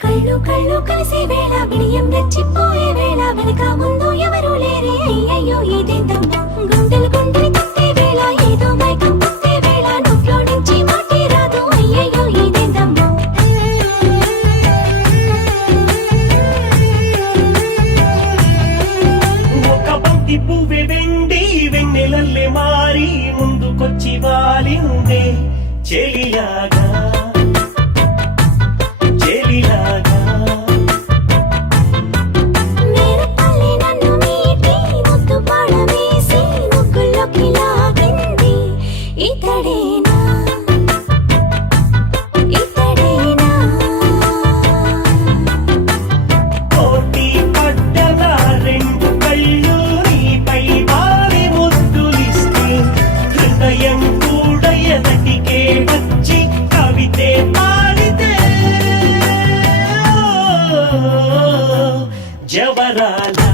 కళ్ళు కళ్ళు కలిసే వేళ బిడియం రెచ్చిపోయే వేళ వెనక ముందు ఎవరు లేరే అయ్యయ్యో ఇదేందమ్మా గుండెలు గుండెలు తట్టే వేళ ఏదో మైకం పుట్టే వేళ నోట్లో నుంచి మాటే రాదు అయ్యయ్యో ఇదేందమ్మా ఒక బంతి పువ్వే వెండి వెన్నెలల్లే మారి ముందుకొచ్చి వాలిందే చెలిలాగా నేరపల్లి నన్ను మీటి ముద్దు పాడమేసి ముగ్గుల్లోకి లాగింది ఇతడేనా ఇతడేనా కోటి పడ్డగా రెండు కళ్ళు నీపై వారి ముద్దులిస్తే హృదయం కూడా ఎదటికే వచ్చి కవితే పాడితే జవరాలా